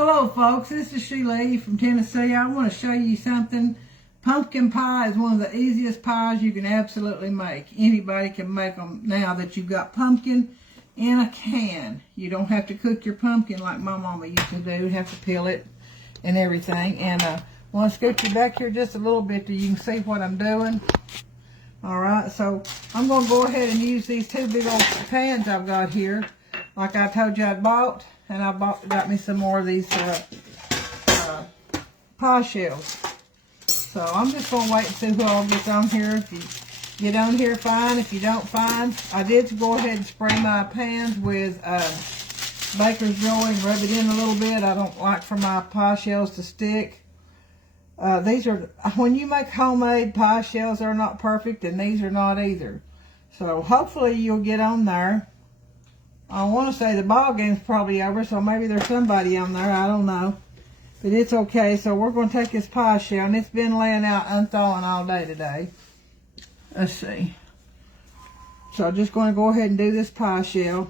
Hello folks, this is Sheila from Tennessee. I want to show you something. Pumpkin pie is one of the easiest pies you can absolutely make. Anybody can make them now that you've got pumpkin in a can. You don't have to cook your pumpkin like my mama used to do. You have to peel it and everything. And I want to scoot you back here just a little bit so you can see what I'm doing. Alright, so I'm going to go ahead and use these two big old pans I've got here. Like I told you I'd bought. And I got me some more of these pie shells. So I'm just going to wait and see who all gets on here. If you get on here, fine. If you don't, fine. I did go ahead and spray my pans with baker's joy and rub it in a little bit. I don't like for my pie shells to stick. These are, when you make homemade pie shells, they're not perfect, and these are not either. So hopefully you'll get on there. I want to say the ball game's probably over, so maybe there's somebody on there. I don't know. But it's okay. So we're going to take this pie shell, and it's been laying out unthawing all day today. Let's see. So I'm just going to go ahead and do this pie shell.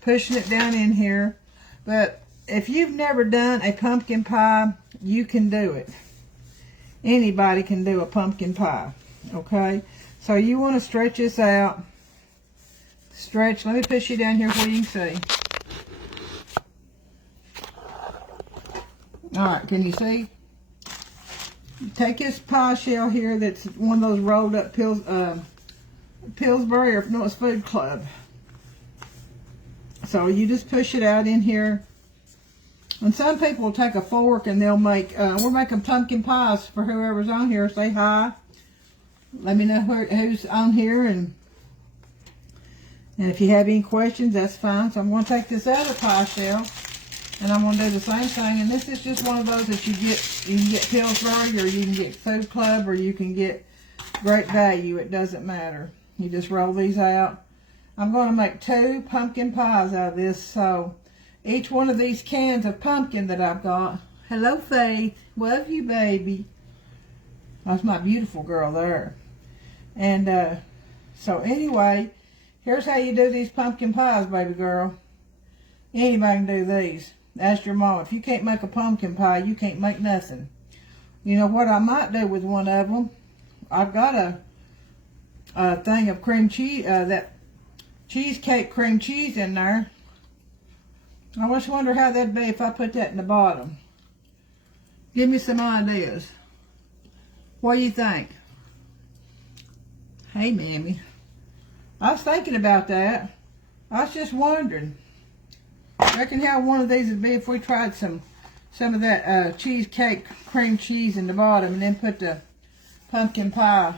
Pushing it down in here. But if you've never done a pumpkin pie, you can do it. Anybody can do a pumpkin pie. Okay? So you want to stretch this out. Stretch. Let me push you down here where you can see. Alright, can you see? Take this pie shell here that's one of those rolled up Pillsbury, or no, it's Food Club. So you just push it out in here. And some people will take a fork and they'll make, we're making pumpkin pies for whoever's on here. Say hi. Let me know who's on here, and if you have any questions, that's fine. So I'm going to take this other pie shell, and I'm going to do the same thing. And this is just one of those that you can get Pillsbury, or you can get Food Club, or you can get Great Value. It doesn't matter. You just roll these out. I'm going to make 2 pumpkin pies out of this. So each one of these cans of pumpkin that I've got. Hello, Faith. Love you, baby. That's my beautiful girl there. And so anyway, here's how you do these pumpkin pies, baby girl. Anybody can do these. Ask your mom. If you can't make a pumpkin pie, you can't make nothing. You know what I might do with one of them? I've got a thing of cream cheese, that cheesecake cream cheese in there. I just wonder how that'd be if I put that in the bottom. Give me some ideas. What do you think? Hey, Mammy. I was thinking about that. I was just wondering. I reckon how one of these would be if we tried some of that cheesecake cream cheese in the bottom and then put the pumpkin pie.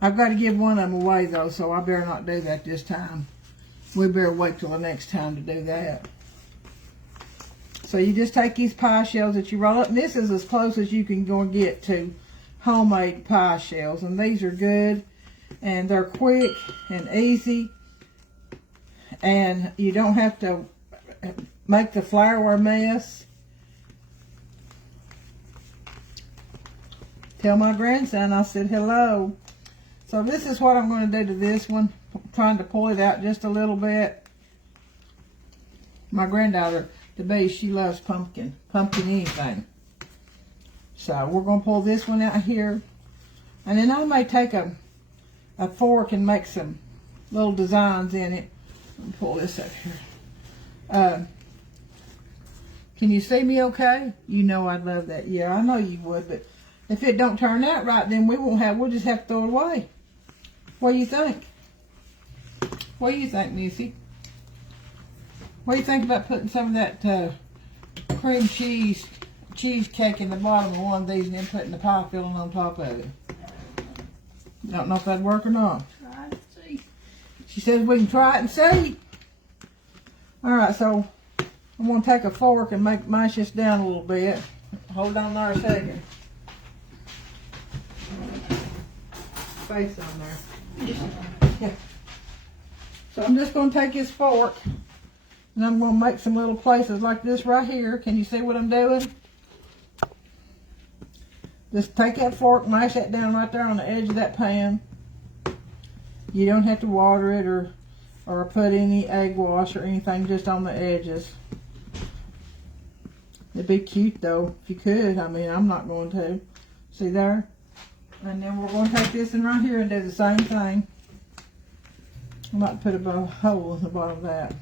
I've got to give one of them away though, so I better not do that this time. We better wait till the next time to do that. So you just take these pie shells that you roll up, and this is as close as you can go and get to homemade pie shells, and these are good. And they're quick and easy, and you don't have to make the flour a mess. Tell my grandson I said hello. So this is what I'm going to do to this one. I'm trying to pull it out just a little bit. My granddaughter, the bee, she loves pumpkin anything. So we're going to pull this one out here, and then I may take a fork and make some little designs in it. Let me pull this up here. Can you see me okay? You know I'd love that. Yeah, I know you would, but if it don't turn out right, then we'll just have to throw it away. What do you think? What do you think, Missy? What do you think about putting some of that cream cheesecake in the bottom of one of these and then putting the pie filling on top of it? Don't know if that'd work or not. Try and see. She says we can try it and see. Alright, so I'm going to take a fork and mash this down a little bit. Hold on there a second. Face on there. Yeah. So I'm just going to take this fork, and I'm going to make some little places like this right here. Can you see what I'm doing? Just take that fork, mash that down right there on the edge of that pan. You don't have to water it or put any egg wash or anything, just on the edges. It'd be cute though, if you could. I mean, I'm not going to. See there? And then we're going to take this in right here and do the same thing. I might put a hole in the bottom of that.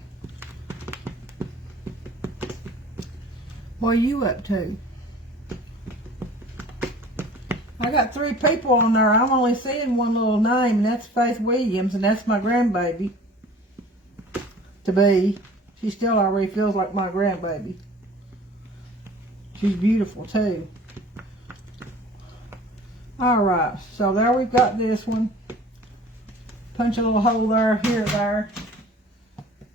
What are you up to? I got 3 people on there. I'm only seeing one little name, and that's Faith Williams, and that's my grandbaby. To be. She still already feels like my grandbaby. She's beautiful too. Alright, so there we've got this one. Punch a little hole there, here, there.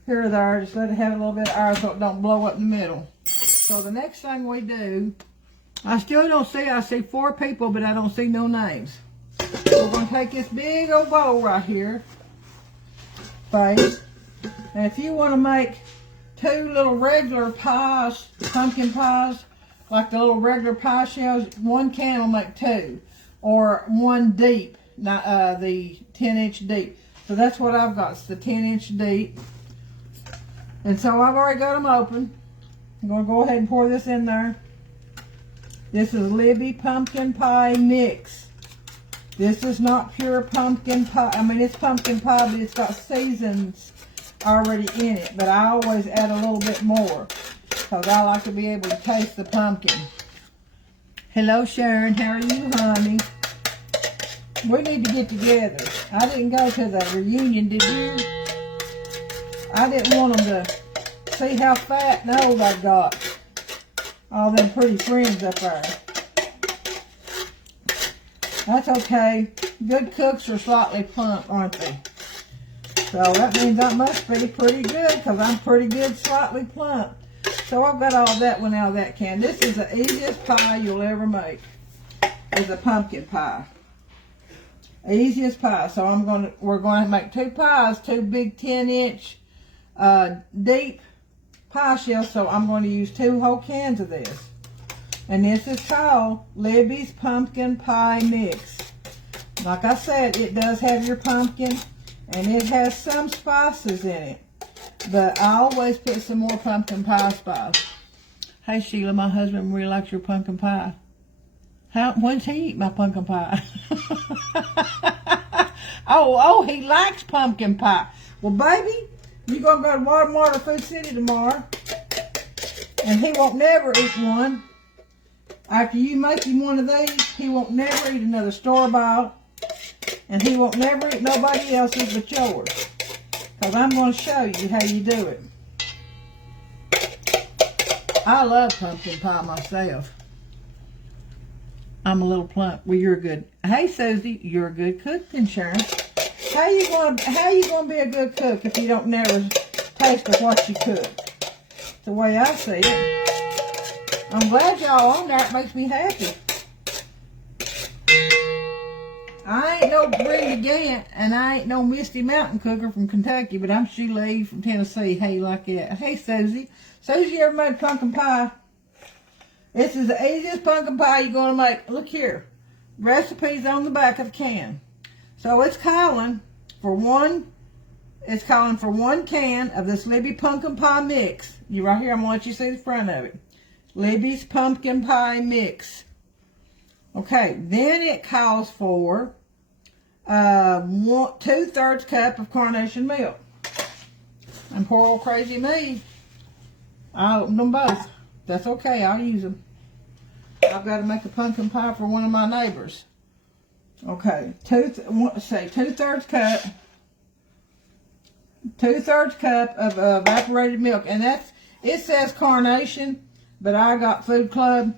Here, there. Just let it have a little bit of air so it don't blow up in the middle. So the next thing we do, I still don't see, I see 4 people, but I don't see no names. We're going to take this big old bowl right here, Faith. And if you want to make 2 little regular pies, pumpkin pies, like the little regular pie shells, 1 can will make 2. Or 1 deep, not the 10-inch deep. So that's what I've got, it's the 10-inch deep. And so I've already got them open. I'm going to go ahead and pour this in there. This is Libby Pumpkin Pie Mix. This is not pure pumpkin pie. I mean, it's pumpkin pie, but it's got seasons already in it. But I always add a little bit more, because I like to be able to taste the pumpkin. Hello, Sharon. How are you, honey? We need to get together. I didn't go to the reunion, did you? I didn't want them to see how fat and old I got. All them pretty friends up there. That's okay. Good cooks are slightly plump, aren't they? So that means I must be pretty good, because I'm pretty good slightly plump. So I've got all that one out of that can. This is the easiest pie you'll ever make. Is a pumpkin pie. Easiest pie. So we're going to make 2 pies, 2 big 10-inch deep pie shells. So I'm going to use 2 whole cans of this. And this is called Libby's Pumpkin Pie Mix. Like I said, it does have your pumpkin, and it has some spices in it. But I always put some more pumpkin pie spice. Hey Sheila, my husband really likes your pumpkin pie. When's he eat my pumpkin pie? oh, he likes pumpkin pie. Well, baby, you're going to go to Walmart or Food City tomorrow, and he won't never eat one. After you make him one of these, he won't never eat another store-bought, and he won't never eat nobody else's but yours. Because I'm going to show you how you do it. I love pumpkin pie myself. I'm a little plump. Well, you're good. Hey, Susie, you're a good cook then, Sharon. How you going to be a good cook if you don't never taste of what you cook? It's the way I see it. I'm glad y'all on there. It makes me happy. I ain't no Brenda Gant, and I ain't no Misty Mountain cooker from Kentucky, but I'm Sheila E. from Tennessee. Hey, like that. Hey, Susie. Susie, you ever made pumpkin pie? This is the easiest pumpkin pie you're going to make. Look here. Recipes on the back of the can. So it's calling for 1 can of this Libby Pumpkin Pie Mix. You right here, I'm going to let you see the front of it. Libby's Pumpkin Pie Mix. Okay, then it calls for 2/3 cup of carnation milk. And poor old crazy me, I opened them both. That's okay, I'll use them. I've got to make a pumpkin pie for one of my neighbors. Okay, 2/3 cup. 2/3 cup of evaporated milk, and it says carnation, but I got Food Club.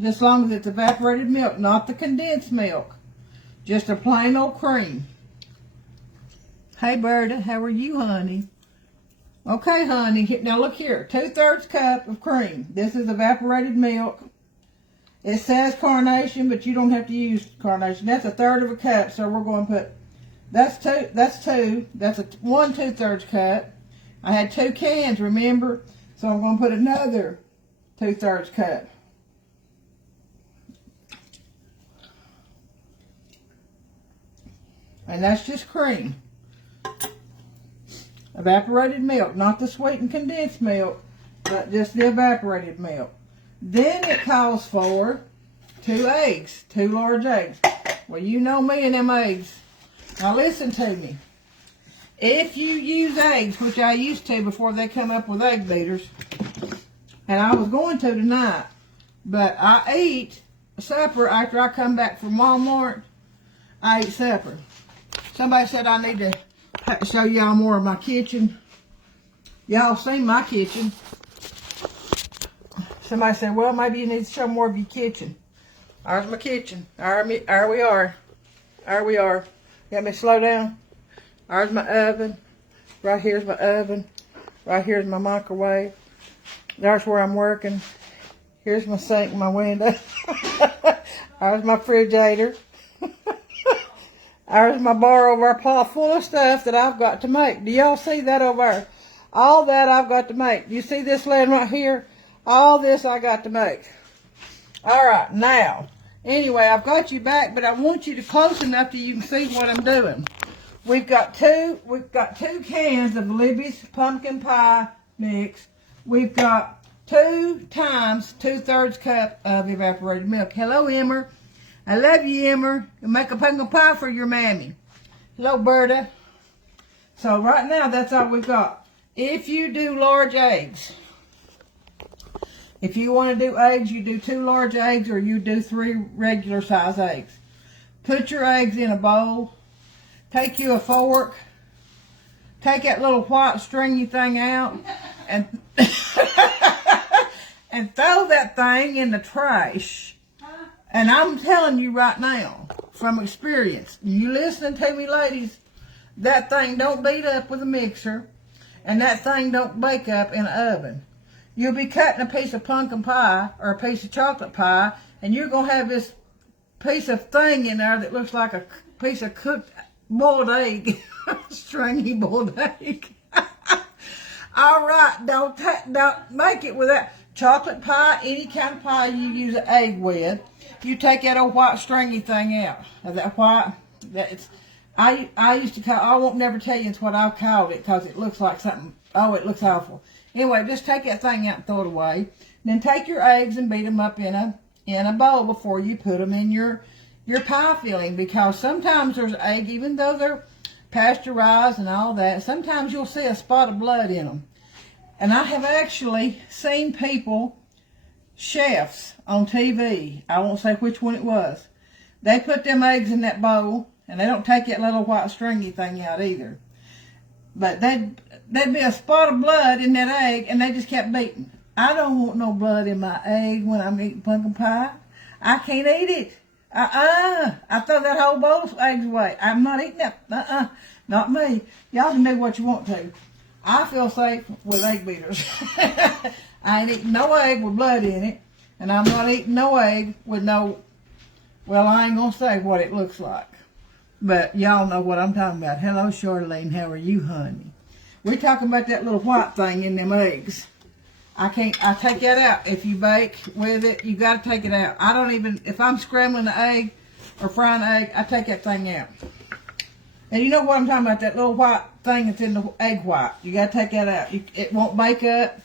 Just as long as it's evaporated milk, not the condensed milk. Just a plain old cream. Hey, Berta, how are you, honey? Okay, honey, now look here. 2/3 cup of cream. This is evaporated milk. It says carnation, but you don't have to use carnation. That's 1/3 cup, so we're going to put, that's 1 2/3 cup. I had 2 cans, remember? So I'm going to put another 2/3 cup. And that's just cream. Evaporated milk, not the sweetened condensed milk. but just the evaporated milk. Then it calls for 2 eggs, 2 large eggs. Well, you know me and them eggs. Now listen to me. If you use eggs, which I used to before they come up with egg beaters, and I was going to tonight, but I eat supper after I come back from Walmart. I ate supper. Somebody said I need to show y'all more of my kitchen. Y'all seen my kitchen. Somebody said, well, maybe you need to show more of your kitchen. There's my kitchen. There we are. There we are. Let me slow down. There's my oven. Right here's my oven. Right here's my microwave. There's where I'm working. Here's my sink and my window. There's my refrigerator. There's my bar over our pot full of stuff that I've got to make. Do y'all see that over there? All that I've got to make. You see this land right here? All this I got to make. All right, now, anyway, I've got you back, but I want you to close enough so you can see what I'm doing. We've got two cans of Libby's pumpkin pie mix. We've got 2 times 2/3 cup of evaporated milk. Hello, Emmer. I love you, Emmer. You make a pumpkin pie for your mammy. Hello, Berta. So right now, that's all we've got. If you do large eggs, if you want to do eggs, you do 2 large eggs or you do 3 regular size eggs. Put your eggs in a bowl. Take you a fork. Take that little white stringy thing out and and throw that thing in the trash. And I'm telling you right now, from experience, you listening to me, ladies, that thing don't beat up with a mixer, and that thing don't bake up in an oven. You'll be cutting a piece of pumpkin pie or a piece of chocolate pie, and you're going to have this piece of thing in there that looks like a piece of cooked boiled egg. Stringy boiled egg. All right, don't make it with that. Chocolate pie, any kind of pie you use an egg with, you take that old white stringy thing out. That white, I used to call, I won't never tell you it's what I've called it because it looks like something, oh, it looks awful. Anyway, just take that thing out and throw it away. Then take your eggs and beat them up in a bowl before you put them in your pie filling, because sometimes there's egg, even though they're pasteurized and all that, sometimes you'll see a spot of blood in them. And I have actually seen people, chefs on TV, I won't say which one it was, they put them eggs in that bowl, and they don't take that little white stringy thing out either. But there'd be a spot of blood in that egg, and they just kept beating. I don't want no blood in my egg when I'm eating pumpkin pie. I can't eat it. I throw that whole bowl of eggs away. I'm not eating that. Not me. Y'all can do what you want to. I feel safe with egg beaters. I ain't eating no egg with blood in it, and I'm not eating no egg with no, well, I ain't going to say what it looks like. But y'all know what I'm talking about. Hello, Charlene. How are you, honey? We're talking about that little white thing in them eggs. I take that out. If you bake with it, you got to take it out. I don't even, if I'm scrambling the egg or frying the egg, I take that thing out. And you know what I'm talking about, that little white thing that's in the egg white. You got to take that out. It won't bake up.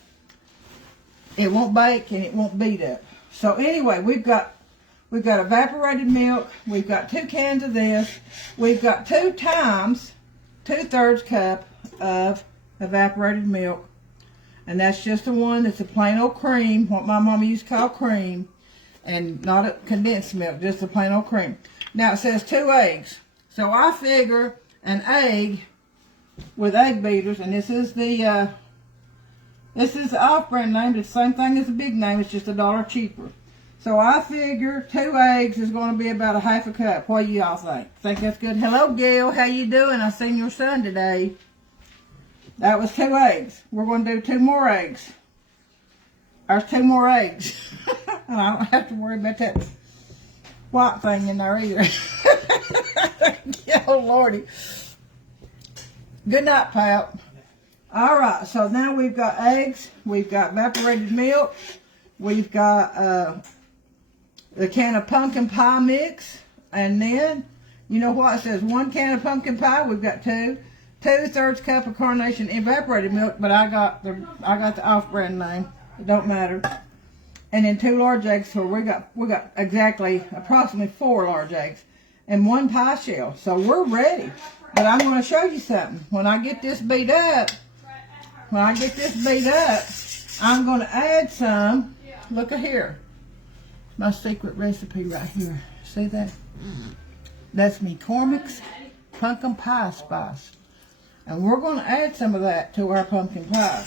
It won't bake and it won't beat up. So anyway, we've got evaporated milk. We've got 2 cans of this. We've got 2 times 2/3 cup of evaporated milk. And that's just the one that's a plain old cream, what my mama used to call cream, and not a condensed milk, just a plain old cream. Now it says 2 eggs. So I figure an egg with egg beaters, and this is the off-brand name, it's the same thing as the big name, it's just $1 cheaper. So I figure 2 eggs is going to be about a half a cup. What do y'all think? Think that's good? Hello, Gail. How you doing? I seen your son today. That was 2 eggs. We're going to do 2 more eggs. There's 2 more eggs. And I don't have to worry about that white thing in there either. Oh, Lordy. Good night, pal. All right, so now we've got eggs. We've got evaporated milk. We've got the can of pumpkin pie mix. And then, you know what? It says 1 can of pumpkin pie. We've got 2 2/3 cup of carnation evaporated milk, but I got the off-brand name. It don't matter. And then 2 large eggs, so we got approximately 4 large eggs and 1 pie shell. So we're ready. But I'm going to show you something. When I get this beat up, I'm going to add some. Look at here. My secret recipe right here. See that? That's McCormick's pumpkin pie spice. And we're going to add some of that to our pumpkin pie.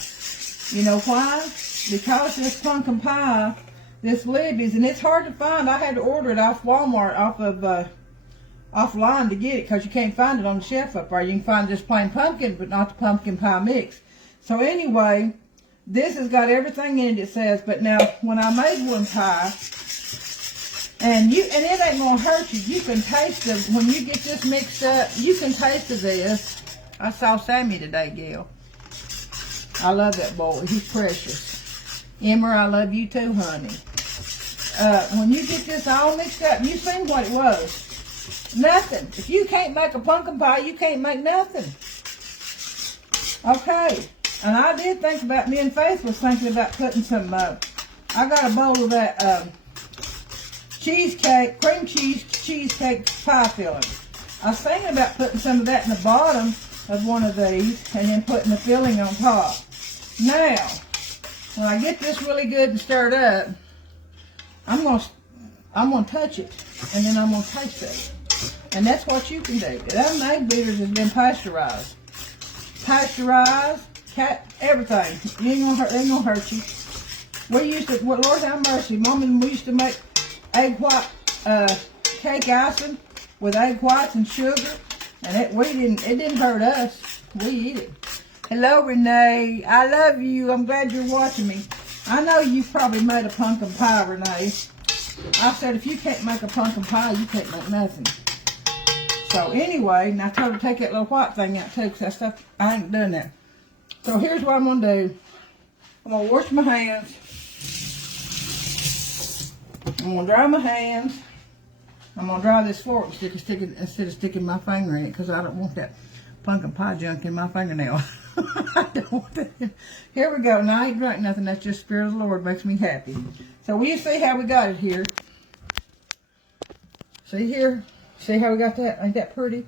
You know why? Because this pumpkin pie, this Libby's, and it's hard to find. I had to order it off Walmart, offline to get it, because you can't find it on the shelf up there. You can find just plain pumpkin, but not the pumpkin pie mix. So anyway, this has got everything in it says. But now, when I made one pie, and it ain't gonna hurt you. You can taste it when you get this mixed up. You can taste this. I saw Sammy today, Gail. I love that boy. He's precious. Emmer, I love you too, honey. When you get this all mixed up, you seen what it was. Nothing. If you can't make a pumpkin pie, you can't make nothing. Okay. And I did think about, me and Faith was thinking about putting some, I got a bowl of that cheesecake, cream cheese cheesecake pie filling. I was thinking about putting some of that in the bottom of one of these and then putting the filling on top. Now, when I get this really good and stirred up, I'm gonna touch it and then I'm gonna taste it. And that's what you can do. Them egg beaters has been pasteurized. Everything. It ain't gonna hurt you. We used to, well, Lord have mercy, Mom and we used to make egg white cake icing with egg whites and sugar, and it didn't hurt us. We eat it. Hello, Renee. I love you. I'm glad you're watching me. I know you probably made a pumpkin pie, Renee. I said if you can't make a pumpkin pie, you can't make nothing. So anyway, now I told her to take that little white thing out too, because that stuff, I ain't done that. So here's what I'm going to do. I'm going to wash my hands. I'm going to dry my hands. I'm going to dry this fork instead of sticking my finger in it, because I don't want that pumpkin pie junk in my fingernail. I don't want that. Here we go. Now I ain't drunk nothing. That's just Spirit of the Lord makes me happy. So will you see how we got it here? See here? See how we got that? Ain't that pretty?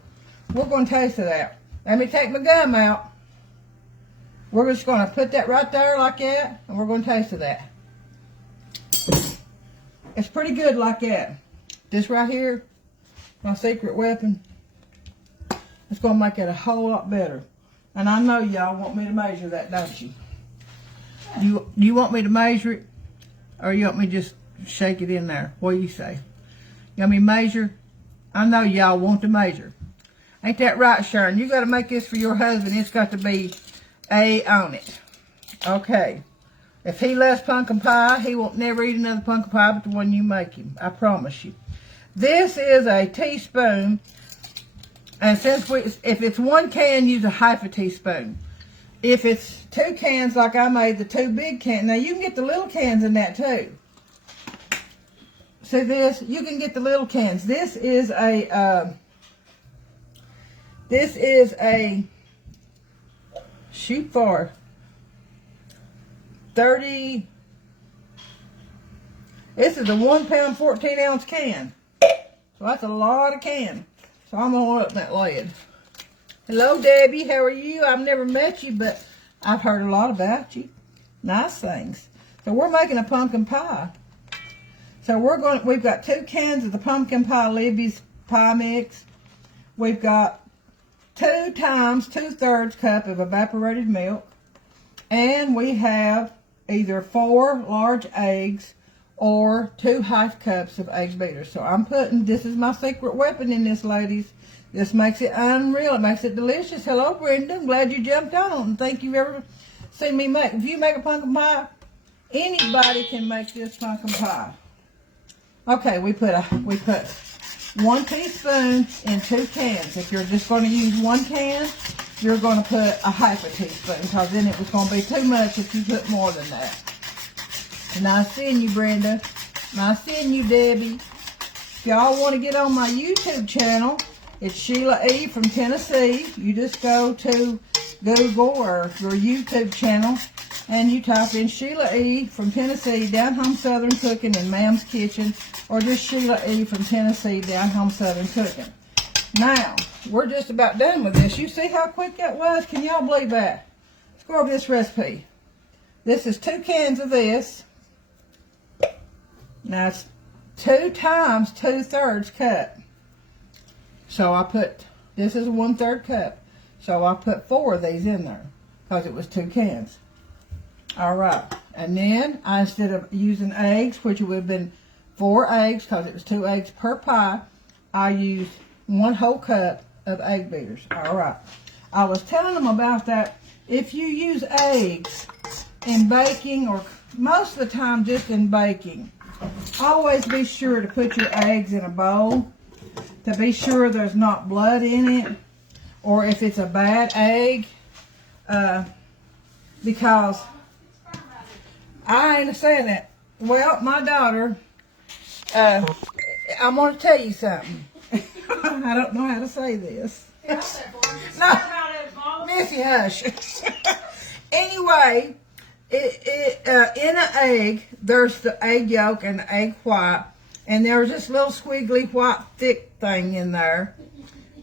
We're going to taste of that. Let me take my gum out. We're just going to put that right there like that, and we're going to taste of that. It's pretty good like that. This right here, my secret weapon, it's going to make it a whole lot better. And I know y'all want me to measure that, don't you? Do you want me to measure it? Or you want me to just shake it in there? What do you say? You want me to measure? I know y'all want to measure. Ain't that right, Sharon? You got to make this for your husband. It's got to be A on it. Okay. If he loves pumpkin pie, he won't never eat another pumpkin pie but the one you make him. I promise you. This is a teaspoon. And if it's 1 can, use a half a teaspoon. If it's 2 cans like I made, the 2 big cans. Now you can get the little cans in that too. See this? You can get the little cans. This is a shoot for 30. This is a 1 pound 14 ounce can. So that's a lot of can. So I'm going to open that lid. Hello, Debbie. How are you? I've never met you, but I've heard a lot about you. Nice things. So we're making a pumpkin pie. So we've got 2 cans of the pumpkin pie Libby's pie mix. We've got 2 times 2/3 cup of evaporated milk. And we have either 4 large eggs or 2 half cups of egg beaters. So I'm putting, this is my secret weapon in this, ladies. This makes it unreal. It makes it delicious. Hello, Brenda. I'm glad you jumped on it, and thank you ever seen me make. If you make a pumpkin pie, anybody can make this pumpkin pie. Okay, we put 1 teaspoon in 2 cans. If you're just going to use 1 can, you're going to put a half a teaspoon, because then it was going to be too much if you put more than that. Nice seeing you, Brenda. Nice seeing you, Debbie. If y'all want to get on my YouTube channel, it's Sheila E. from Tennessee. You just go to Google or your YouTube channel and you type in Sheila E. from Tennessee, Down Home Southern Cooking in Mam's Kitchen, or just Sheila E. from Tennessee, Down Home Southern Cooking. Now, we're just about done with this. You see how quick that was? Can y'all believe that? Let's go over this recipe. This is 2 cans of this. Now, it's 2 times 2/3 cup. So I put, this is a 1/3 cup. So I put 4 of these in there because it was 2 cans. All right. And then I, instead of using eggs, which would have been 4 eggs because it was 2 eggs per pie, I used 1 whole cup of egg beaters. All right. I was telling them about that. If you use eggs in baking, or most of the time just in baking, always be sure to put your eggs in a bowl to be sure there's not blood in it, or if it's a bad egg, because I ain't saying that. Well, my daughter, I'm going to tell you something. I don't know how to say this. No, Missy, hush. Anyway, in an egg, there's the egg yolk and the egg white, and there's this little squiggly white thick thing in there.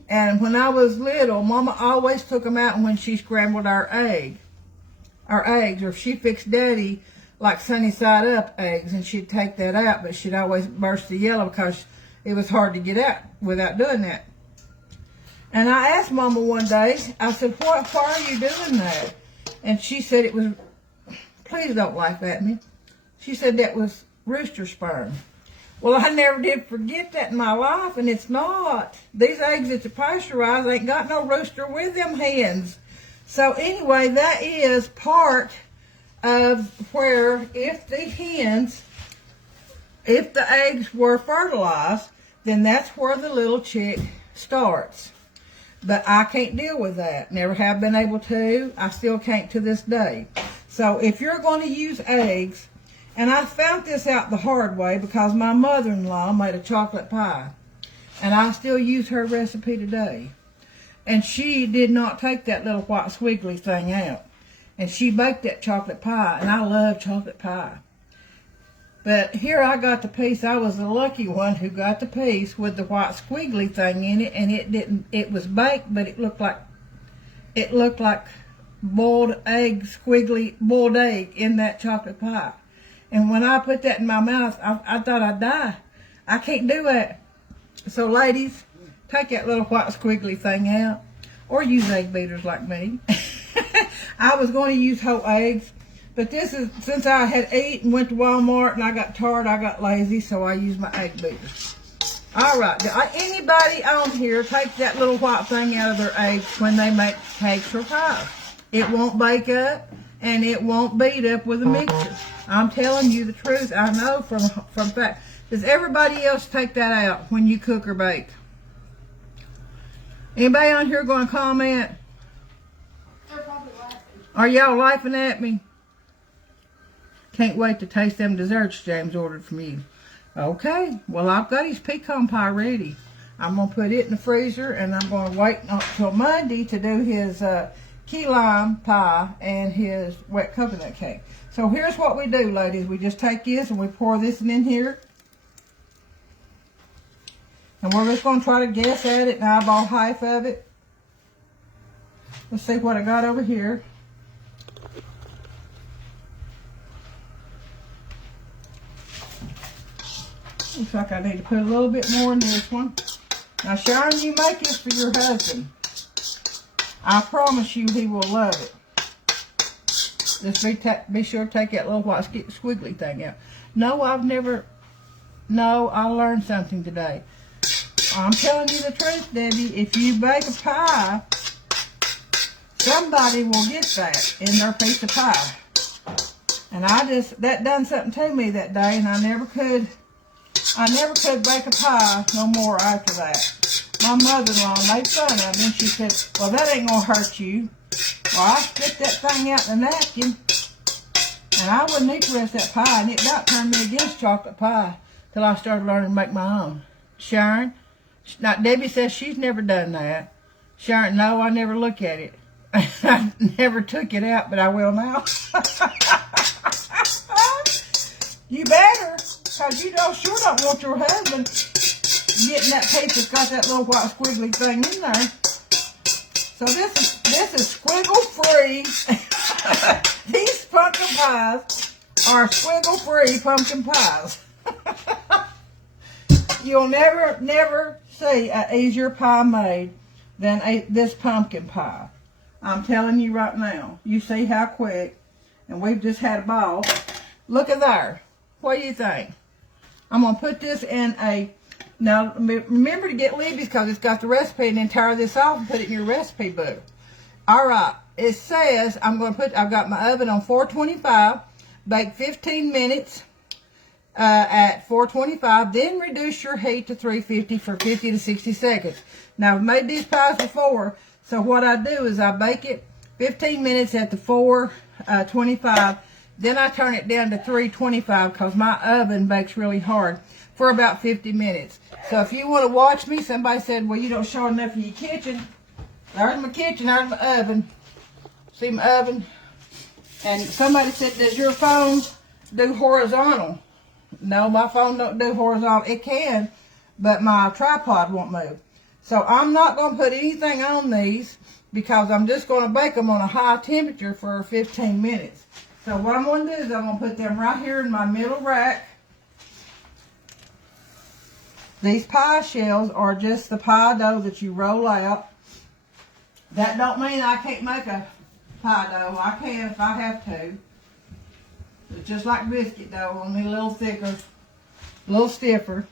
And when I was little, Mama always took them out when she scrambled our eggs, or if she fixed Daddy like sunny side up eggs, and she'd take that out, but she'd always burst the yellow because it was hard to get out without doing that. And I asked Mama one day, I said, why are you doing that? And she said it was, please don't laugh at me. She said that was rooster sperm. Well, I never did forget that in my life, and it's not. These eggs that's pasteurized ain't got no rooster with them hens. So anyway, that is part of where if the eggs were fertilized, then that's where the little chick starts. But I can't deal with that. Never have been able to. I still can't to this day. So if you're going to use eggs, and I found this out the hard way because my mother-in-law made a chocolate pie, and I still use her recipe today. And she did not take that little white squiggly thing out. And she baked that chocolate pie, and I love chocolate pie. But here I got the piece. I was the lucky one who got the piece with the white squiggly thing in it, and it was baked, but it looked like boiled egg, squiggly boiled egg in that chocolate pie. And when I put that in my mouth, I thought I'd die. I can't do it. So ladies, take that little white squiggly thing out, or use egg beaters like me. I was going to use whole eggs, but this is, since I had eaten and went to Walmart and I got tired, I got lazy, so I used my egg beaters. All right, anybody on here take that little white thing out of their eggs when they make cakes or pies? It won't bake up, and it won't beat up with a mixture. I'm telling you the truth. I know from fact. Does everybody else take that out when you cook or bake? Anybody on here going to comment? They're probably laughing. Are y'all laughing at me? Can't wait to taste them desserts James ordered from you. Okay, well, I've got his pecan pie ready. I'm going to put it in the freezer, and I'm going to wait until Monday to do his key lime pie and his wet coconut cake. So here's what we do, ladies. We just take this and we pour this in here. And we're just going to try to guess at it and eyeball half of it. Let's see what I got over here. Looks like I need to put a little bit more in this one. Now, Sharon, you make this for your husband. I promise you he will love it. Just be sure to take that little white squiggly thing out. No, I learned something today. I'm telling you the truth, Debbie. If you bake a pie, somebody will get that in their piece of pie. And that done something to me that day, and I never could bake a pie no more after that. My mother-in-law made fun of me, and she said, well, that ain't going to hurt you. Well, I spit that thing out in the napkin, and I wouldn't eat the rest of that pie, and it about turned me against chocolate pie till I started learning to make my own. Sharon, now Debbie says she's never done that. Sharon, no, I never look at it. I never took it out, but I will now. You better, because you sure don't want your husband getting that piece that's got that little white squiggly thing in there. So this is squiggle free. These pumpkin pies are squiggle free pumpkin pies. You'll never see an easier pie made than this pumpkin pie. I'm telling you right now. You see how quick, and we've just had a ball. Look at there. What do you think? I'm going to put this in a, now remember to get Libby's because it's got the recipe, and then tear this off and put it in your recipe book. Alright, it says I've got my oven on 425, bake 15 minutes at 425, then reduce your heat to 350 for 50 to 60 seconds. Now I've made these pies before, so what I do is I bake it 15 minutes at the 425, then I turn it down to 325 because my oven bakes really hard for about 50 minutes. So if you want to watch me, somebody said, well, you don't show enough of your kitchen. There's my kitchen, there's my oven. See my oven? And somebody said, does your phone do horizontal? No, my phone don't do horizontal. It can, but my tripod won't move. So I'm not going to put anything on these because I'm just going to bake them on a high temperature for 15 minutes. So what I'm going to do is I'm going to put them right here in my middle rack. These pie shells are just the pie dough that you roll out. That don't mean I can't make a pie dough. I can if I have to. It's just like biscuit dough, only a little thicker, a little stiffer.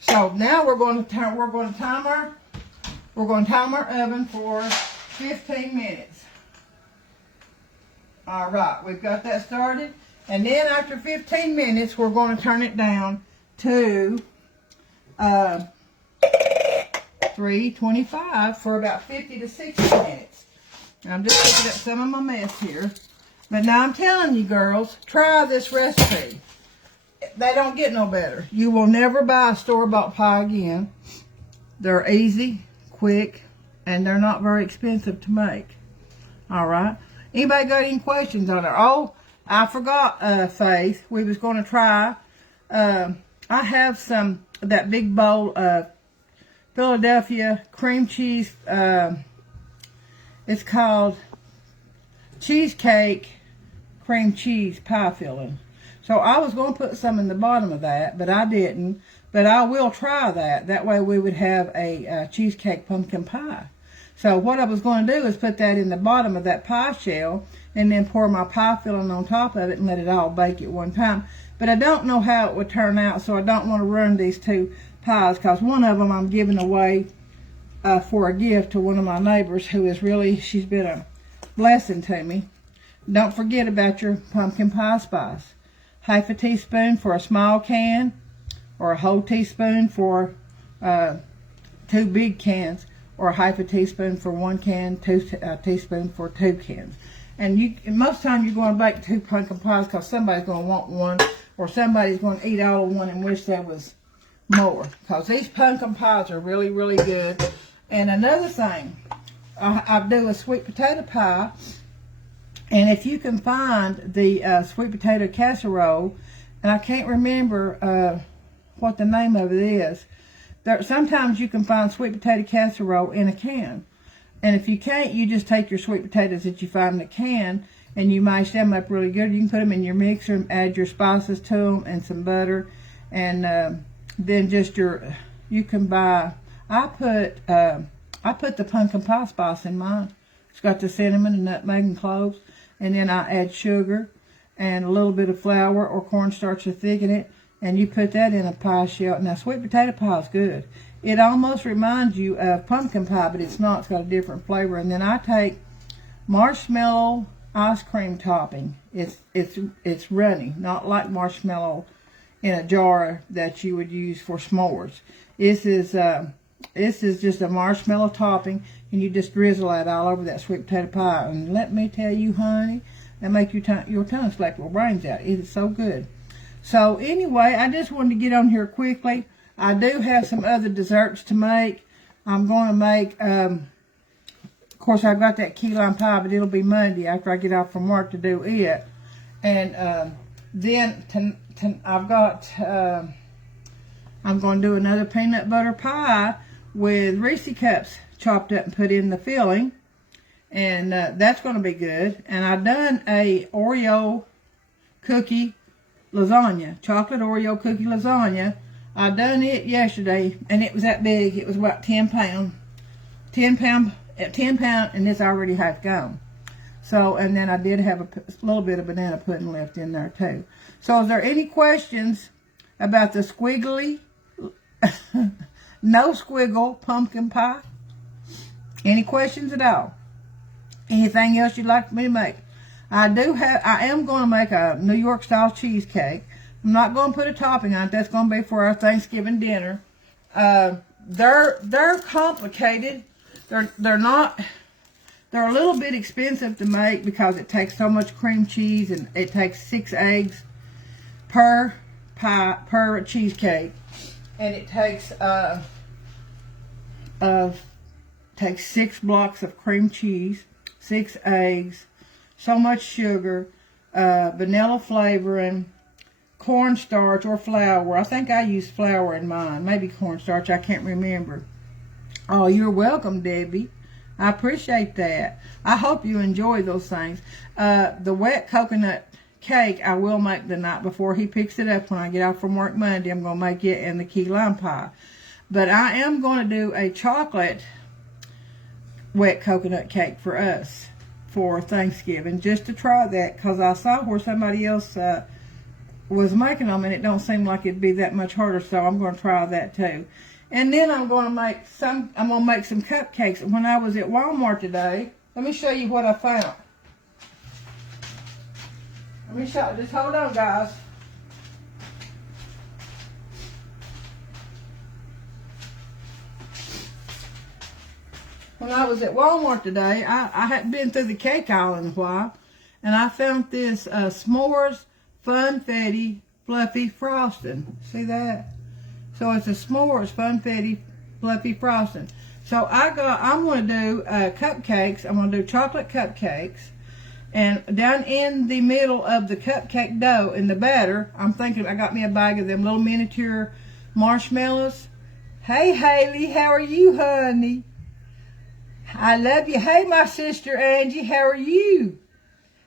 So now we're going to time our oven for 15 minutes. All right, we've got that started, and then after 15 minutes, we're going to turn it down to 325 for about 50 to 60 minutes. I'm just picking up some of my mess here. But now I'm telling you girls, try this recipe. They don't get no better. You will never buy a store-bought pie again. They're easy, quick, and they're not very expensive to make. Alright? Anybody got any questions on it? Oh, I forgot, Faith. We was going to try. I have that big bowl of Philadelphia cream cheese. It's called cheesecake cream cheese pie filling. So I was going to put some in the bottom of that, but I didn't. But I will try that. That way we would have a cheesecake pumpkin pie. So what I was going to do is put that in the bottom of that pie shell and then pour my pie filling on top of it and let it all bake at one time. But I don't know how it would turn out, so I don't want to ruin these two pies because one of them I'm giving away for a gift to one of my neighbors who is really, she's been a blessing to me. Don't forget about your pumpkin pie spice. Half a teaspoon for a small can, or a whole teaspoon for 2 big cans, or half a teaspoon for 1 can, a teaspoon for 2 cans. And most of the time you're going to bake 2 pumpkin pies because somebody's going to want one, or somebody's going to eat all of one and wish there was more. Because these pumpkin pies are really, really good. And another thing, I do a sweet potato pie. And if you can find the sweet potato casserole, and I can't remember what the name of it is. Sometimes you can find sweet potato casserole in a can. And if you can't, you just take your sweet potatoes that you find in a can and you mash them up really good. You can put them in your mixer and add your spices to them and some butter. And then just you can buy, I put the pumpkin pie spice in mine. It's got the cinnamon and nutmeg and cloves. And then I add sugar and a little bit of flour or cornstarch to thicken it. And you put that in a pie shell. Now, sweet potato pie is good. It almost reminds you of pumpkin pie, but it's not. It's got a different flavor. And then I take marshmallow ice cream topping. It's runny, not like marshmallow in a jar that you would use for s'mores. This is just a marshmallow topping, and you just drizzle that all over that sweet potato pie. And let me tell you, honey, that make your tongue slap your brains out. It is so good. So anyway, I just wanted to get on here quickly. I do have some other desserts to make. I'm going to make, of course, I've got that key lime pie, but it'll be Monday after I get off from work to do it. And then I'm going to do another peanut butter pie with Reese cups chopped up and put in the filling. And that's going to be good. And I've done a Oreo cookie lasagna, chocolate Oreo cookie lasagna. I done it yesterday, and it was that big. It was about 10 pound, and it's already half gone. So, and then I did have a little bit of banana pudding left in there too. So, is there any questions about the squiggly, no squiggle pumpkin pie? Any questions at all? Anything else you'd like me to make? I am going to make a New York style cheesecake. I'm not going to put a topping on it. That's going to be for our Thanksgiving dinner. They're complicated. They're not. They're a little bit expensive to make because it takes so much cream cheese, and it takes 6 eggs per cheesecake, and it takes 6 blocks of cream cheese, 6 eggs, so much sugar, vanilla flavoring, cornstarch or flour. I think I use flour in mine. Maybe cornstarch. I can't remember. Oh, you're welcome, Debbie. I appreciate that. I hope you enjoy those things. The wet coconut cake I will make the night before he picks it up when I get out from work Monday. I'm going to make it and the key lime pie. But I am going to do a chocolate wet coconut cake for us for Thanksgiving, just to try that, because I saw where somebody else was making them, and it don't seem like it'd be that much harder, so I'm going to try that too. And then I'm going to make some cupcakes. When I was at Walmart today, let me show you what I found. Let me show, just hold on, guys. When I was at Walmart today, I hadn't been through the cake aisle in a while, and I found this S'mores Funfetti Fluffy Frosting. See that? So it's a S'mores Funfetti Fluffy Frosting. So I'm going to do cupcakes. I'm going to do chocolate cupcakes. And down in the middle of the cupcake dough, in the batter, I'm thinking I got me a bag of them little miniature marshmallows. Hey, Haley, how are you, honey? I love you. Hey, my sister Angie, how are you?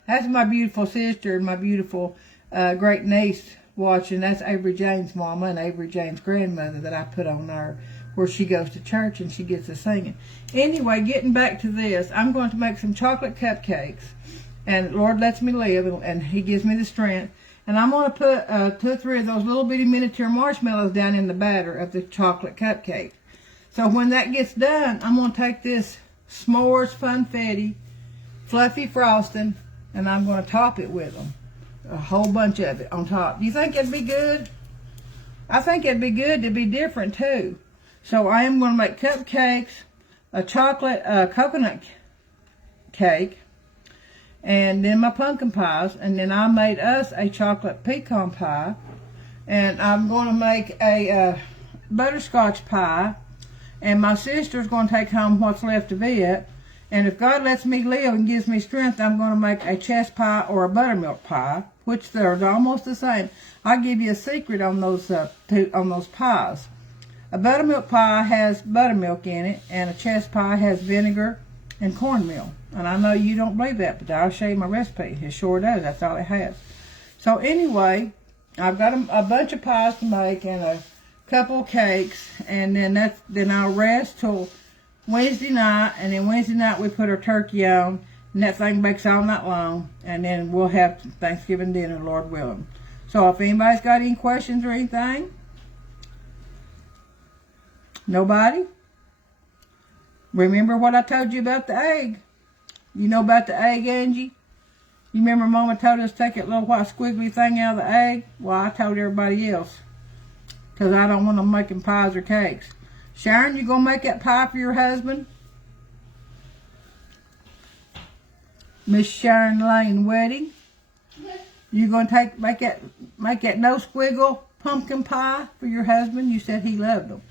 That's my beautiful sister and my beautiful great niece watching. That's Avery Jane's mama and Avery Jane's grandmother that I put on there where she goes to church and she gets to singing. Anyway, getting back to this, I'm going to make some chocolate cupcakes. And Lord lets me live, and He gives me the strength. And I'm going to put 2 or 3 of those little bitty miniature marshmallows down in the batter of the chocolate cupcake. So when that gets done, I'm going to take this S'mores Funfetti Fluffy Frosting, and I'm going to top it with them. A whole bunch of it on top. Do you think it'd be good? I think it'd be good to be different too. So I am going to make cupcakes, a chocolate coconut cake, and then my pumpkin pies, and then I made us a chocolate pecan pie, and I'm going to make a butterscotch pie, and my sister's going to take home what's left of it, and if God lets me live and gives me strength, I'm going to make a chess pie or a buttermilk pie, which they're almost the same. I'll give you a secret on those pies. A buttermilk pie has buttermilk in it, and a chess pie has vinegar and cornmeal. And I know you don't believe that, but I'll show you my recipe. It sure does. That's all it has. So anyway, I've got a bunch of pies to make and a couple of cakes, and then I'll rest till Wednesday night, and then Wednesday night we put our turkey on, and that thing bakes all night long, and then we'll have Thanksgiving dinner, Lord willing. So if anybody's got any questions or anything, nobody? Remember what I told you about the egg? You know about the egg, Angie? You remember Mama told us to take that little white squiggly thing out of the egg? Well, I told everybody else, because I don't want them making pies or cakes. Sharon, you gonna make that pie for your husband? Miss Sharon Lane Wedding? You gonna make that no squiggle pumpkin pie for your husband? You said he loved them.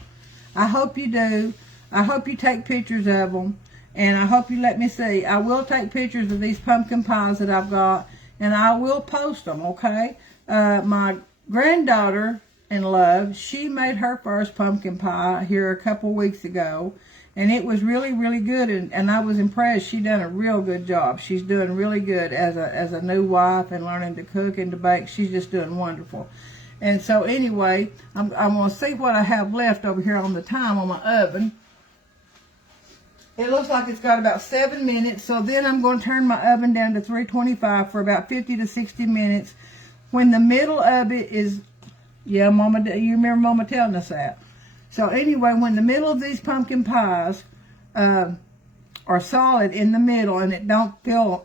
I hope you do. I hope you take pictures of them, and I hope you let me see. I will take pictures of these pumpkin pies that I've got, and I will post them, okay? My granddaughter in love, she made her first pumpkin pie here a couple weeks ago. And it was really, really good, and I was impressed. She done a real good job. She's doing really good as a new wife and learning to cook and to bake. She's just doing wonderful. And so anyway, I'm going to see what I have left over here on the time on my oven. It looks like it's got about 7 minutes. So then I'm going to turn my oven down to 325 for about 50 to 60 minutes. When the middle of it is, yeah, Mama, you remember Mama telling us that. So anyway, when the middle of these pumpkin pies are solid in the middle and it don't feel,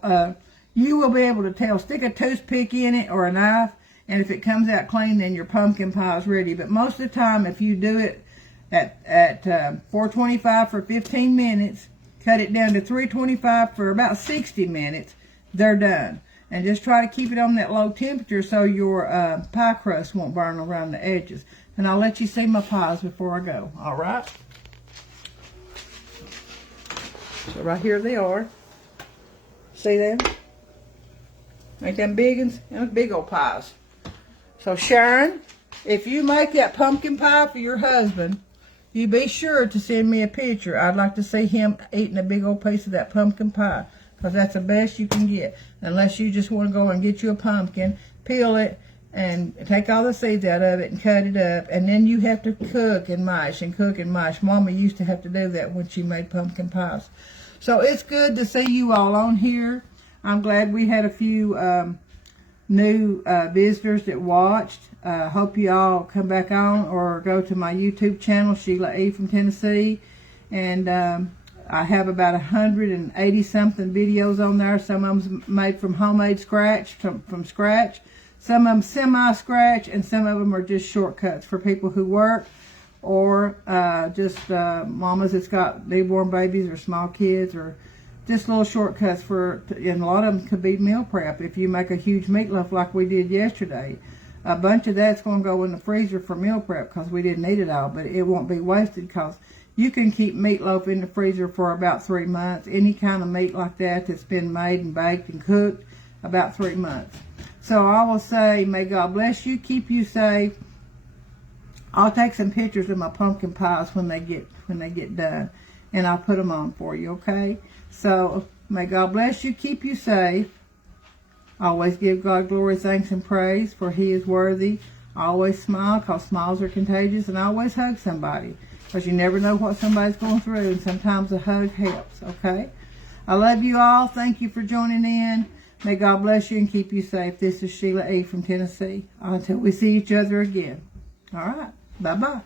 you will be able to tell. Stick a toothpick in it or a knife, and if it comes out clean, then your pumpkin pie is ready. But most of the time, if you do it at 425 for 15 minutes, cut it down to 325 for about 60 minutes, they're done. And just try to keep it on that low temperature so your pie crust won't burn around the edges. And I'll let you see my pies before I go. All right. So right here they are. See them? Ain't them big ones? Them big old pies. So Sharon, if you make that pumpkin pie for your husband, you be sure to send me a picture. I'd like to see him eating a big old piece of that pumpkin pie, because that's the best you can get. Unless you just want to go and get you a pumpkin, peel it, and take all the seeds out of it and cut it up. And then you have to cook and mash and cook and mash. Mama used to have to do that when she made pumpkin pies. So it's good to see you all on here. I'm glad we had a few new visitors that watched. Hope you all come back on or go to my YouTube channel, Sheila E. from Tennessee. And I have about 180 something videos on there. Some of them made from homemade scratch, from scratch. Some of them semi-scratch, and some of them are just shortcuts for people who work, or just mamas that's got newborn babies or small kids, or just little shortcuts for, and a lot of them could be meal prep. If you make a huge meatloaf like we did yesterday, a bunch of that's going to go in the freezer for meal prep because we didn't eat it all, but it won't be wasted because you can keep meatloaf in the freezer for about 3 months. Any kind of meat like that that's been made and baked and cooked, about 3 months. So I will say, may God bless you, keep you safe. I'll take some pictures of my pumpkin pies when they get done, and I'll put them on for you, okay? So may God bless you, keep you safe. Always give God glory, thanks, and praise, for He is worthy. Always smile, because smiles are contagious, and always hug somebody, because you never know what somebody's going through, and sometimes a hug helps, okay? I love you all. Thank you for joining in. May God bless you and keep you safe. This is Sheila E. from Tennessee. Until we see each other again. All right. Bye-bye.